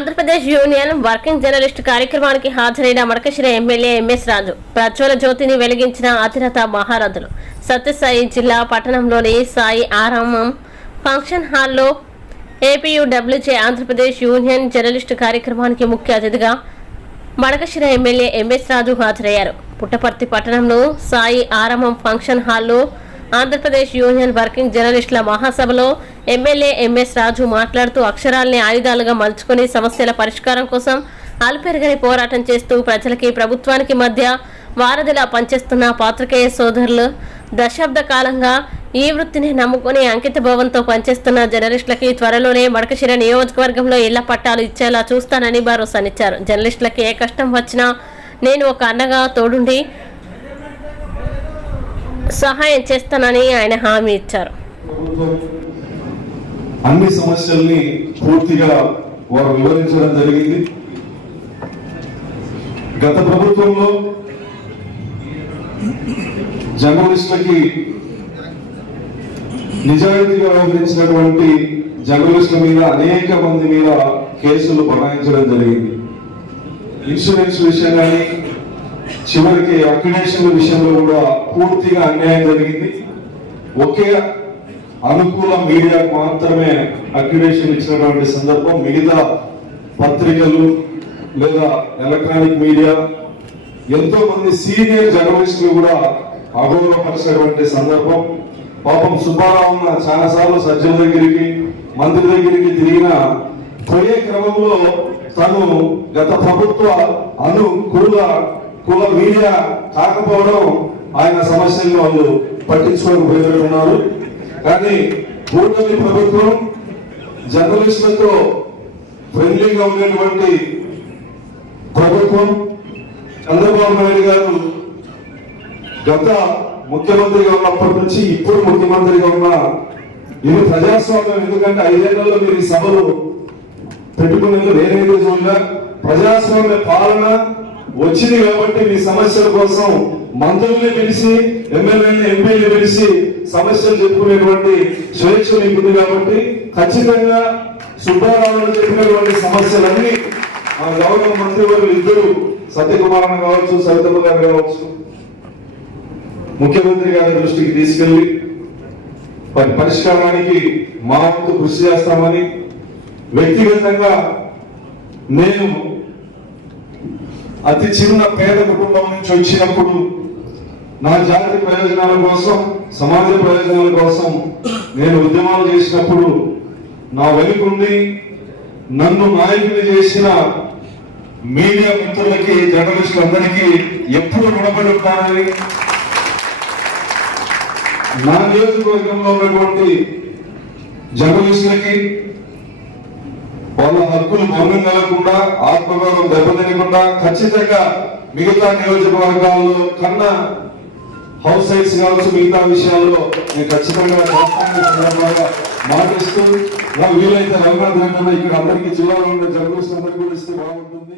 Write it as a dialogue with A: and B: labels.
A: Andhra Pradesh union working journalist కార్యక్రమానికి హాజరైన Madakasira MLA MS Raju. ప్రజ్వల జ్యోతిని వెలిగించిన అతిరథ మహారథులు. సత్యసాయి జిల్లా పట్టణంలోని సాయి ఆరామం ఫంక్షన్ హాల్లో ఏపీయూడబ్ల్యూజే ఆంధ్రప్రదేశ్ యూనియన్ జర్నలిస్టు కార్యక్రమానికి ముఖ్య అతిథిగా మడకశిర ఎమ్మెల్యే ఎంఎస్ రాజు హాజరయ్యారు. పుట్టపర్తి పట్టణంలో సాయి ఆరామం ఫంక్షన్ హాల్లో ఆంధ్రప్రదేశ్ యూనియన్ వర్కింగ్ జర్నలిస్టుల మహాసభలో ఎమ్మెల్యే ఎంఎస్ రాజు మాట్లాడుతూ అక్షరాల్ని ఆయుధాలుగా మలుచుకుని సమస్యల పరిష్కారం కోసం అలుపెరగని పోరాటం చేస్తూ ప్రజలకి ప్రభుత్వానికి మధ్య వారధిలా పనిచేస్తున్న పాత్రికేయ సోదరులు దశాబ్ద కాలంగా ఈ వృత్తిని నమ్ముకుని అంకిత భావంతో పనిచేస్తున్న జర్నలిస్టులకి త్వరలోనే మడకశిర నియోజకవర్గంలో ఇళ్ళ పట్టాలు ఇచ్చేలా చూస్తానని భరోసానిచ్చారు. జర్నలిస్టులకి ఏ కష్టం వచ్చినా నేను ఒక అన్నగా తోడుండి సహాయం చేస్తానని ఆయన హామీ ఇచ్చారు.
B: అన్ని సమస్యల్ని పూర్తిగా వారు వివరించడం జరిగింది. గత ప్రభుత్వంలో జర్నలిస్టులకి నిజాయితీగా వ్యవహరించినటువంటి జర్నలిస్టుల మీద అనేక మంది మీద కేసులు బనాయించడం జరిగింది. ఇన్సూరెన్స్ విషయం కానీ చివరికి అక్రిడేషన్ విషయంలో కూడా పూర్తిగా అన్యాయం జరిగింది. ఒకే అనుకూల మీడియాకు మాత్రమే అక్రిడేషన్ ఇచ్చినటువంటి సందర్భం మిగతా పత్రికలు లేదా ఎలక్ట్రానిక్ మీడియా ఎంతో మంది సీనియర్ జర్నలిస్టులు కూడా అగౌరవపరిచినటువంటి సందర్భం. పాపం సుబ్బారావు చాలా సార్లు సజ్జల దగ్గరికి మంత్రి దగ్గరికి తిరిగిన పోయే క్రమంలో తను గత ప్రభుత్వ అనుకూల కుల మీడియా కాకపోవడం ఆయన సమస్యలను వాళ్ళు పట్టించుకోకపోయినట్టున్నారు కానీ కూటమి ప్రభుత్వం జర్నలిస్టులతో ఫ్రెండ్లీగా ఉండేటువంటి ప్రభుత్వం చంద్రబాబు నాయుడు గారు గత ముఖ్యమంత్రిగా ఉన్నప్పటి నుంచి ఇప్పుడు ముఖ్యమంత్రిగా ఉన్న ఇది ప్రజాస్వామ్యం. ఎందుకంటే ఐదేళ్ళలో మీరు ఈ సభలు పెట్టుకునేందుకు నేనేది చూడలే ప్రజాస్వామ్య పాలన వచ్చింది కాబట్టి మీ సమస్యల కోసం మంత్రుల్ని పిలిచి ఎమ్మెల్యేని ఎంపీని పిలిచి సమస్యలు చెప్పుకునేటువంటి స్వేచ్ఛ మీకుంది కాబట్టి ఖచ్చితంగా సుబ్బారావు చెప్పినటువంటి సమస్యలన్నీ ఆ గౌరవ మంత్రివర్యులు ఇద్దరు సత్యకుమారణ కావచ్చు సవితమ్మ గారు కావచ్చు ముఖ్యమంత్రి గారి దృష్టికి తీసుకెళ్ళి పరిష్కారానికి మా వంతు కృషి చేస్తామని వ్యక్తిగతంగా నేను అతి చిన్న పేద కుటుంబం నుంచి వచ్చినప్పుడు నా జాతి ప్రయోజనాల కోసం సమాజ ప్రయోజనాల కోసం నేను ఉద్యమాలు చేసినప్పుడు నా వెనుకుండి నన్ను నాయకుని చేసిన మీడియా మిత్రులకి జర్నలిస్టులందరికీ ఎప్పుడు రుణపడి ఉంటానని నా నియోజకవర్గంలో ఉన్నటువంటి జర్నలిస్టులకి వాళ్ళ హక్కులు భంగం కలగకుండా ఆత్మగౌరవం దెబ్బతినకుండా ఖచ్చితంగా మిగతా నియోజకవర్గాల్లో కన్నా హౌస్ సైట్స్ కావచ్చు మిగతా విషయాల్లో నేను ఖచ్చితంగా చేస్తానని మాటిస్తూ నాకు వీలైతే రఘునాథ్ ఇక్కడ అందరికీ జిల్లాలో ఉన్న జర్నలిస్టులందరికీ కూడా ఇస్తే బాగుంటుంది.